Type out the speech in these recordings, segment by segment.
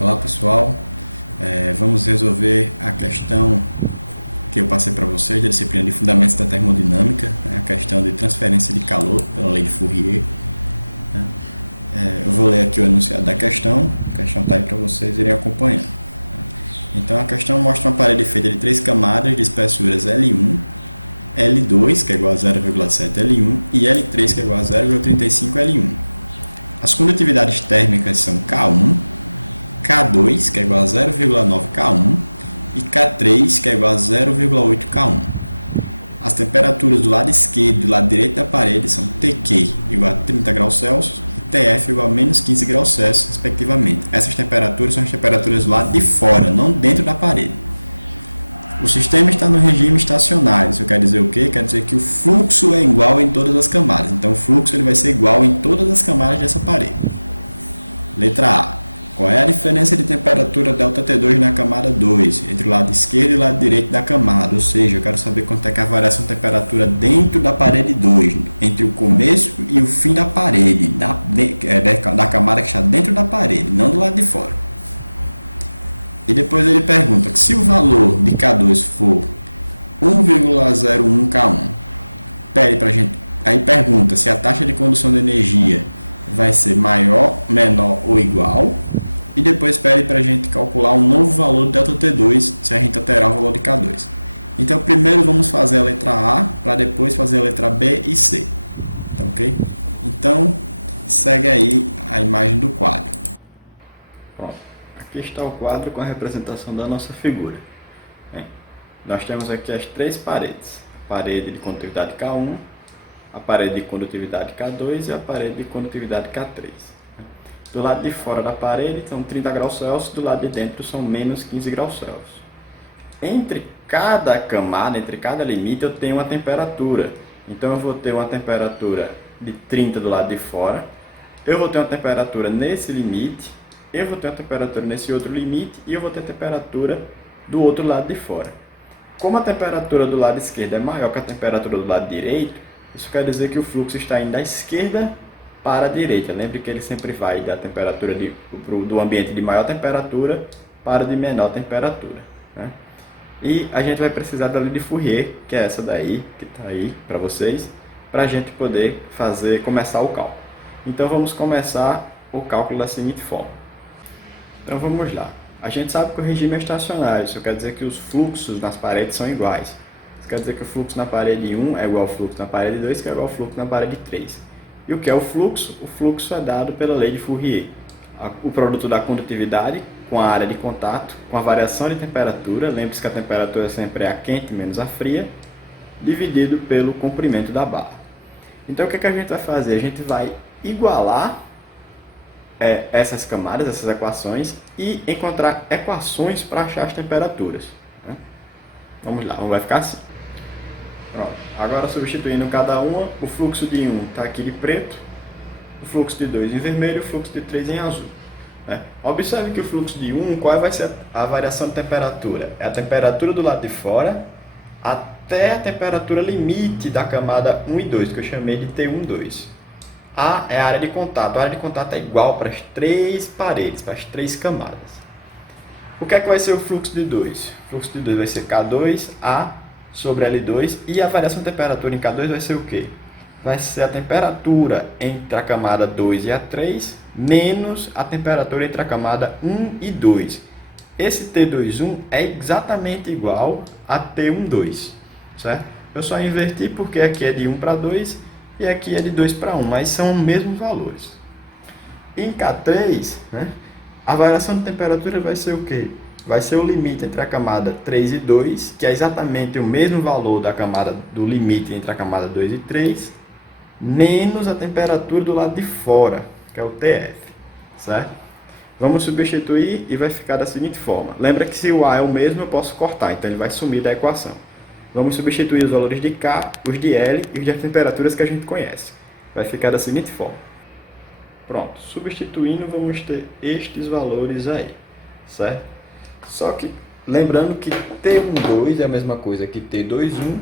Olá pessoal, vamos resolver a questão que eu passei para vocês da disciplina de Fundamentos da Termodinâmica, né? A questão de transferência de calor pela lei de Fourier, né? Eu vou ler aqui o enunciado da questão, a questão está aí para vocês irem acompanhando. Então a questão mostra uma parede feita de 3 camadas de espessuras L1, L2, que é igual a 0,7 L1, e L3, que é igual a 0,35 L1. As condutividades térmicas são K1, K2, que é igual a 0,9 K1, e K3, que é igual a 0,8 K1. As temperaturas do lado esquerdo e do lado direito da parede são TQ igual a 30 graus Celsius e TF igual a menos 15 graus Celsius, respectivamente. Essas temperaturas são as temperaturas do lado de fora, não dentro da parede. O sistema está no regime estacionário. Isso quer dizer o quê? Quer dizer que o fluxo é igual em todas as camadas. Então, o fluxo ele vai ser igual em todas as camadas dessa parede. Letra A. Qual é a diferença de temperatura ΔT2 na camada 2, entre o lado esquerdo e o lado direito da camada? Ou seja, eu quero saber quanto é que é a variação de temperatura dentro da parede 2, entre o começo e o fim da parede, da camada que está dentro da parede, não do lado de fora. E depois ele pergunta que se o valor de K2 for 1,01 K1, pede pra gente, aí pergunta se a taxa de condução de energia vai ser maior, menor ou igual. E depois pede para a gente calcular um novo valor de ΔT2, se a gente alterar o valor de K2. Então, primeiro vamos fazer a letra A, para depois fazer a letra B e C. Tá ok? Então, segue aí a imagem do quadro. Bom, aqui está o quadro com a representação da nossa figura. Nós temos aqui as 3 paredes. A parede de condutividade K1, a parede de condutividade K2 e a parede de condutividade K3. Do lado de fora da parede são 30 graus Celsius, do lado de dentro são menos 15 graus Celsius. Entre cada camada, entre cada limite, eu tenho uma temperatura. Então eu vou ter uma temperatura de 30 do lado de fora, eu vou ter uma temperatura nesse limite, eu vou ter uma temperatura nesse outro limite e eu vou ter a temperatura do outro lado de fora. Como a temperatura do lado esquerdo é maior que a temperatura do lado direito, isso quer dizer que o fluxo está indo da esquerda para a direita. Lembre que ele sempre vai da temperatura do ambiente de maior temperatura para o de menor temperatura, né? E a gente vai precisar da lei de Fourier, que é essa daí, que está aí para vocês, para a gente poder começar o cálculo. Então vamos começar o cálculo da seguinte forma. Então vamos lá. A gente sabe que o regime é estacionário, isso quer dizer que os fluxos nas paredes são iguais. Isso quer dizer que o fluxo na parede 1 é igual ao fluxo na parede 2, que é igual ao fluxo na parede 3. E o que é o fluxo? O fluxo é dado pela lei de Fourier. O produto da condutividade com a área de contato, com a variação de temperatura, lembre-se que a temperatura sempre é a quente menos a fria, dividido pelo comprimento da barra. Então o que a gente vai fazer? A gente vai igualar essas camadas, essas equações, e encontrar equações para achar as temperaturas, né? Vamos lá, vai ficar assim. Pronto. Agora substituindo cada uma, o fluxo de 1 está aqui de preto, o fluxo de 2 em vermelho e o fluxo de 3 em azul, né? Observe que o fluxo de 1, qual vai ser a variação de temperatura? É a temperatura do lado de fora até a temperatura limite da camada 1 e 2, que eu chamei de T1, 2. A é a área de contato. A área de contato é igual para as 3 paredes, para as 3 camadas. O que é que vai ser o fluxo de 2? O fluxo de 2 vai ser K2A sobre L2, e a variação de temperatura em K2 vai ser o quê? Vai ser a temperatura entre a camada 2 e a 3, menos a temperatura entre a camada 1 e 2. Esse T21 é exatamente igual a T12, certo? Eu só inverti porque aqui é de 1 para 2 e aqui é de 2 para 1, mas são os mesmos valores. Em K3, né, a variação de temperatura vai ser o quê? Vai ser o limite entre a camada 3 e 2, que é exatamente o mesmo valor do limite entre a camada 2 e 3, menos a temperatura do lado de fora, que é o TF, certo? Vamos substituir e vai ficar da seguinte forma. Lembra que se o A é o mesmo, eu posso cortar, então ele vai sumir da equação. Vamos substituir os valores de K, os de L e os de temperaturas que a gente conhece. Vai ficar da seguinte forma. Pronto, substituindo vamos ter estes valores aí, certo? Só que, lembrando que T12 é a mesma coisa que T21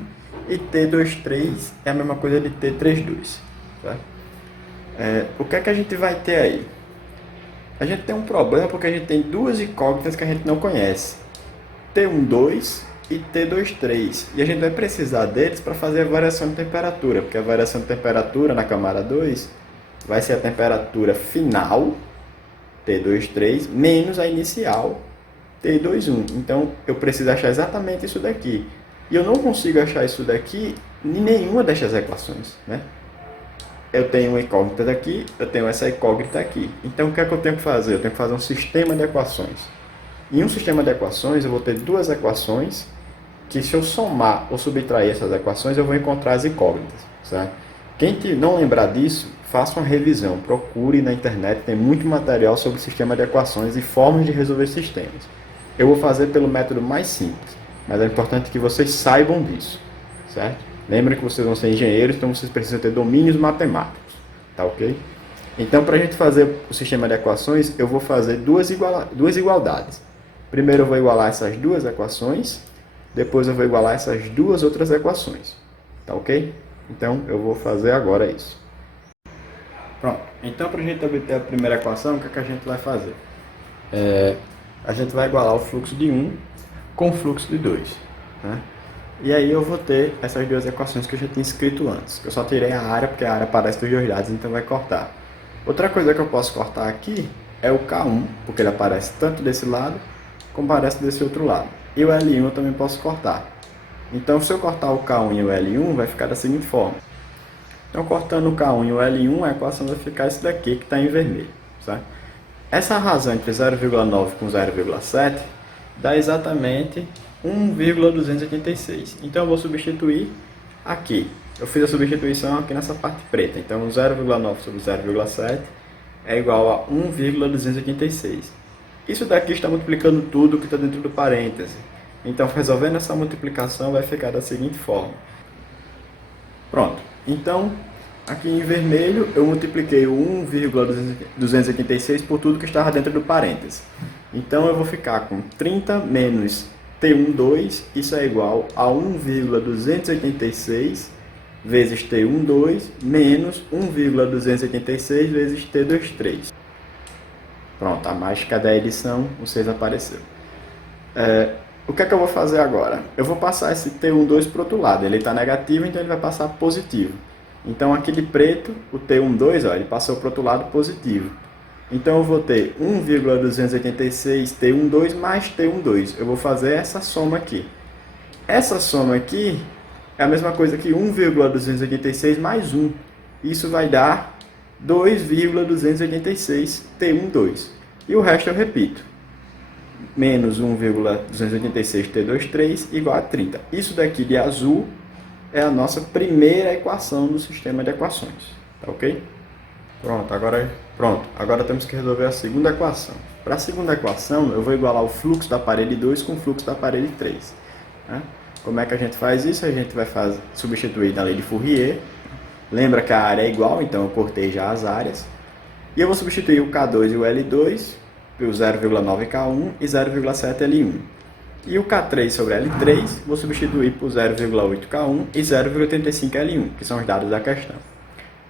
e T23 é a mesma coisa de T32, certo? O que é que a gente vai ter aí? A gente tem um problema porque a gente tem duas incógnitas que a gente não conhece. T12 e T23. E a gente vai precisar deles para fazer a variação de temperatura, porque a variação de temperatura na camada 2 vai ser a temperatura final, T23, menos a inicial, T21. Então, eu preciso achar exatamente isso daqui. E eu não consigo achar isso daqui em nenhuma dessas equações, né? Eu tenho uma incógnita daqui, eu tenho essa incógnita aqui. Então, o que é que eu tenho que fazer? Eu tenho que fazer um sistema de equações. Em um sistema de equações, eu vou ter duas equações que, se eu somar ou subtrair essas equações, eu vou encontrar as incógnitas, certo? Quem não lembrar disso, faça uma revisão. Procure na internet, tem muito material sobre sistema de equações e formas de resolver sistemas. Eu vou fazer pelo método mais simples, mas é importante que vocês saibam disso, certo? Lembrem que vocês vão ser engenheiros, então vocês precisam ter domínios matemáticos, tá ok? Então, para a gente fazer o sistema de equações, eu vou fazer duas igualdades. Primeiro eu vou igualar essas duas equações, depois eu vou igualar essas duas outras equações, tá ok? Então, eu vou fazer agora isso. Pronto, então para a gente obter a primeira equação, o que é que a gente vai fazer? A gente vai igualar o fluxo de 1 com o fluxo de 2, né? E aí eu vou ter essas duas equações que eu já tinha escrito antes. Eu só tirei a área, porque a área aparece dos dois lados, então vai cortar. Outra coisa que eu posso cortar aqui é o K1, porque ele aparece tanto desse lado, como aparece desse outro lado. E o L1 eu também posso cortar. Então, se eu cortar o K1 e o L1, vai ficar da seguinte forma. Então, cortando o K1 e o L1, a equação vai ficar esse daqui, que está em vermelho, certo? Essa razão entre 0,9 com 0,7 dá exatamente 1,286. Então eu vou substituir aqui. Eu fiz a substituição aqui nessa parte preta. Então 0,9 sobre 0,7 é igual a 1,286. Isso daqui está multiplicando tudo que está dentro do parêntese. Então, resolvendo essa multiplicação, vai ficar da seguinte forma. Pronto. Então, aqui em vermelho, eu multipliquei o 1,286 por tudo que estava dentro do parêntese. Então, eu vou ficar com 30 menos T12, isso é igual a 1,286 vezes T12 menos 1,286 vezes T23. Pronto, a mágica da edição, o 6 apareceu. O que é que eu vou fazer agora? Eu vou passar esse T12 para o outro lado. Ele está negativo, então ele vai passar positivo. Então aqui de preto, o T12, ó, ele passou para o outro lado positivo. Então eu vou ter 1,286 T12 mais T12. Eu vou fazer essa soma aqui. Essa soma aqui é a mesma coisa que 1,286 mais 1. Isso vai dar 2,286 T12. E o resto eu repito. Menos 1,286 T23 igual a 30. Isso daqui de azul é a nossa primeira equação do sistema de equações. Tá ok? Agora temos que resolver a segunda equação. Para a segunda equação, eu vou igualar o fluxo da parede 2 com o fluxo da parede 3. Né? Como é que a gente faz isso? A gente vai substituir na lei de Fourier. Lembra que a área é igual, então eu cortei já as áreas. E eu vou substituir o K2 e o L2 pelo 0,9 K1 e 0,7 L1. E o K3 sobre L3 vou substituir por 0,8 K1 e 0,35 L1, que são os dados da questão.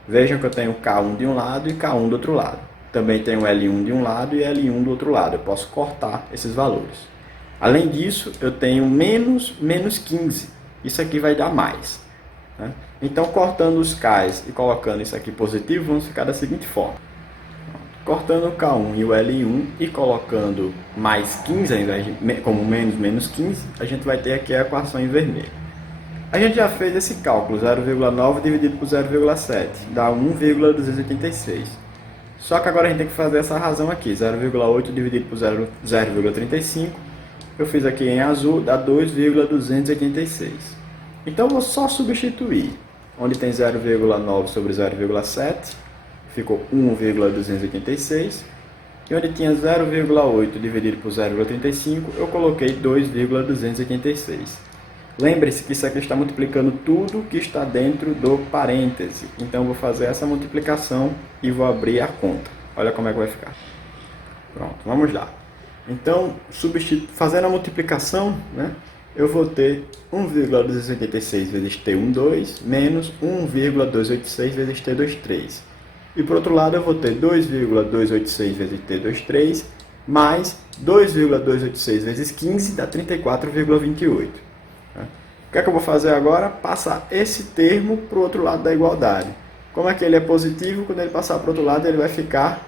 Vejam que eu tenho K1 de um lado e K1 do outro lado. Também tenho L1 de um lado e L1 do outro lado. Eu posso cortar esses valores. Além disso, eu tenho menos 15. Isso aqui vai dar mais. Né? Então, cortando os K's e colocando isso aqui positivo, vamos ficar da seguinte forma. Cortando o K1 e o L1 e colocando mais 15, ao invés de como menos 15, a gente vai ter aqui a equação em vermelho. A gente já fez esse cálculo, 0,9 dividido por 0,7, dá 1,286. Só que agora a gente tem que fazer essa razão aqui, 0,8 dividido por 0,35. Eu fiz aqui em azul, dá 2,286. Então eu vou só substituir. Onde tem 0,9 sobre 0,7, ficou 1,286. E onde tinha 0,8 dividido por 0,35, eu coloquei 2,286. Lembre-se que isso aqui está multiplicando tudo que está dentro do parêntese. Então, eu vou fazer essa multiplicação e vou abrir a conta. Olha como é que vai ficar. Pronto, vamos lá. Então, fazendo a multiplicação, né, eu vou ter 1,286 vezes T12 menos 1,286 vezes T23. E por outro lado eu vou ter 2,286 vezes T23 mais 2,286 vezes 15 dá 34,28. O que é que eu vou fazer agora? Passar esse termo para o outro lado da igualdade. Como é que ele é positivo, quando ele passar para o outro lado ele vai ficar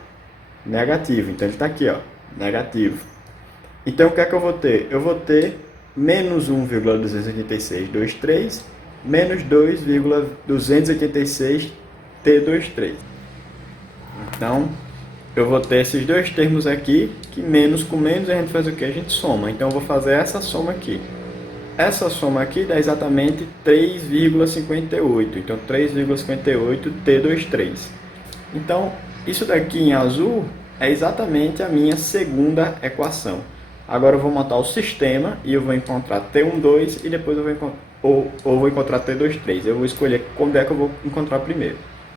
negativo. Então ele está aqui, ó, negativo. Então o que é que eu vou ter? Eu vou ter menos 1,28623 menos 2,286 T23. Então eu vou ter esses dois termos aqui, que menos com menos a gente faz o que? A gente soma. Então eu vou fazer essa soma aqui. Essa soma aqui dá exatamente 3,58. Então 3,58 T23. Então isso daqui em azul é exatamente a minha segunda equação. Agora eu vou montar o sistema e eu vou encontrar T12 e depois eu vou encontrar, vou encontrar T23. Eu vou escolher quando é que eu vou encontrar primeiro.